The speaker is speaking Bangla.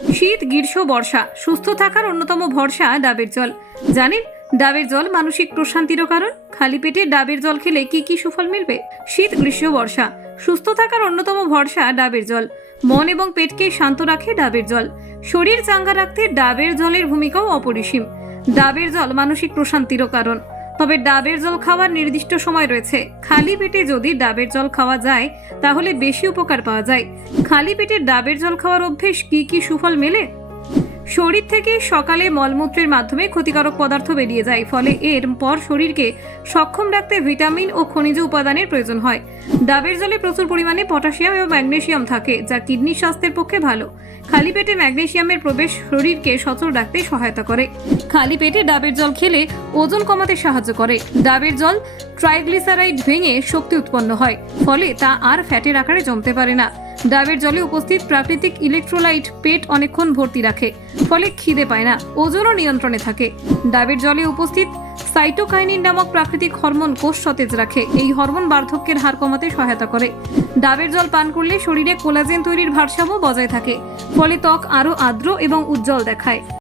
শীত, গ্রীষ্ম, বর্ষা, সুস্থ থাকার অন্যতম ভরসা ডাবের জল। জানেন, ডাবের জল মানসিক প্রশান্তিরও কারণ। খালি পেটে ডাবের জল খেলে কি কি সুফল মিলবে? শীত, গ্রীষ্ম, বর্ষা, সুস্থ থাকার অন্যতম ভরসা ডাবের জল। মন এবং পেটকে শান্ত রাখে ডাবের জল। শরীর চাঙ্গা রাখতে ডাবের জলের ভূমিকাও অপরিসীম। ডাবের জল মানসিক প্রশান্তিরও কারণ। তবে ডাবের জল খাওয়ার নির্দিষ্ট সময় রয়েছে। খালি পেটে যদি ডাবের জল খাওয়া যায়, তাহলে বেশি উপকার পাওয়া যায়। খালি পেটে ডাবের জল খাওয়ার অভ্যেস কি কি সুফল মেলে? শরীর থেকে সকালে মলমূত্রের মাধ্যমে ক্ষতিকারক পদার্থ বেরিয়ে যায়, ফলে এর পর শরীরকে সক্ষম রাখতে ভিটামিন ও খনিজ উপাদানের প্রয়োজন হয়। ডাবের জলে প্রচুর পরিমাণে পটাশিয়াম এবং ম্যাগনেসিয়াম থাকে, যা কিডনি স্বাস্থ্যের পক্ষে ভালো। খালি পেটে ম্যাগনেসিয়ামের প্রবেশ শরীরকে সচল রাখতে সহায়তা করে। খালি পেটে ডাবের জল খেলে ওজন কমাতে সাহায্য করে। ডাবের জল ট্রাইগ্লিসারাইড ভেঙে শক্তি উৎপন্ন হয়, ফলে তা আর ফ্যাটের আকারে জমতে পারে না। ডাবের জলে উপস্থিত প্রাকৃতিক ইলেকট্রোলাইট পেট অনেকক্ষণ ভর্তি রাখে, ফলে খিদে পায় না, ওজনও নিয়ন্ত্রণে থাকে। ডাবের জলে উপস্থিত সাইটোকাইনিন নামক প্রাকৃতিক হরমোন কোষ সতেজ রাখে, এই হরমোন বার্ধক্যের হার কমাতে সহায়তা করে। ডাবের জল পান করলে শরীরে কোলাজেন তৈরির ভারসাম্য বজায় থাকে, ফলে ত্বক আরও আর্দ্র এবং উজ্জ্বল দেখায়।